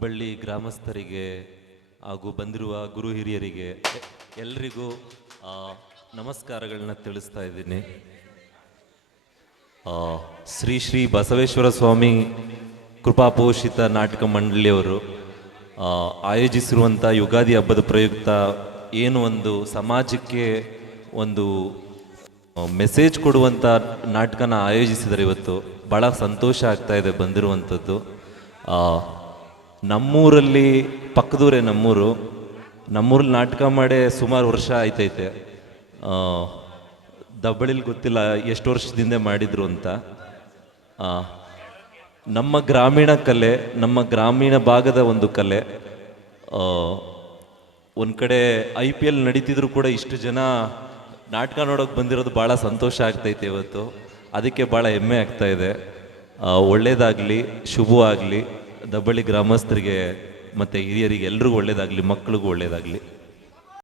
ದಬ್ಬಳ್ಳಿ ಗ್ರಾಮಸ್ಥರಿಗೆ ಹಾಗೂ ಬಂದಿರುವ ಗುರು ಹಿರಿಯರಿಗೆ ಎಲ್ರಿಗೂ ನಮಸ್ಕಾರಗಳನ್ನ ತಿಳಿಸ್ತಾ ಇದ್ದೀನಿ. ಶ್ರೀ ಶ್ರೀ ಬಸವೇಶ್ವರ ಸ್ವಾಮಿ ಕೃಪಾಪೋಷಿತ ನಾಟಕ ಮಂಡಳಿಯವರು ಆಯೋಜಿಸಿರುವಂಥ ಯುಗಾದಿ ಹಬ್ಬದ ಪ್ರಯುಕ್ತ ಏನು ಒಂದು ಸಮಾಜಕ್ಕೆ ಒಂದು ಮೆಸೇಜ್ ಕೊಡುವಂಥ ನಾಟಕನ ಆಯೋಜಿಸಿದರೆ ಇವತ್ತು ಭಾಳ ಸಂತೋಷ ಆಗ್ತಾ ಇದೆ ಬಂದಿರುವಂಥದ್ದು ನಮ್ಮೂರಲ್ಲಿ ಪಕ್ಕದೂರೇ ನಮ್ಮೂರು. ನಮ್ಮೂರಲ್ಲಿ ನಾಟಕ ಮಾಡೇ ಸುಮಾರು ವರ್ಷ ಆಯ್ತೈತೆ. ದಬ್ಬಳಿಲಿ ಗೊತ್ತಿಲ್ಲ ಎಷ್ಟು ವರ್ಷದಿಂದ ಮಾಡಿದ್ರು ಅಂತ. ನಮ್ಮ ಗ್ರಾಮೀಣ ಕಲೆ, ನಮ್ಮ ಗ್ರಾಮೀಣ ಭಾಗದ ಒಂದು ಕಲೆ. ಒಂದು ಕಡೆ ಐ ಪಿ ಎಲ್ ನಡೀತಿದ್ರು ಕೂಡ ಇಷ್ಟು ಜನ ನಾಟಕ ನೋಡೋಕೆ ಬಂದಿರೋದು ಭಾಳ ಸಂತೋಷ ಆಗ್ತೈತೆ ಇವತ್ತು. ಅದಕ್ಕೆ ಭಾಳ ಹೆಮ್ಮೆ ಆಗ್ತಾ ಇದೆ. ಒಳ್ಳೆಯದಾಗಲಿ ಶುಭವಾಗಲಿ. ದಬ್ಬಳ್ಳಿ ಗ್ರಾಮಸ್ಥರಿಗೆ ಮತ್ತು ಹಿರಿಯರಿಗೆ ಎಲ್ರಿಗೂ ಒಳ್ಳೇದಾಗಲಿ ಮಕ್ಳಿಗೂ ಒಳ್ಳೇದಾಗಲಿ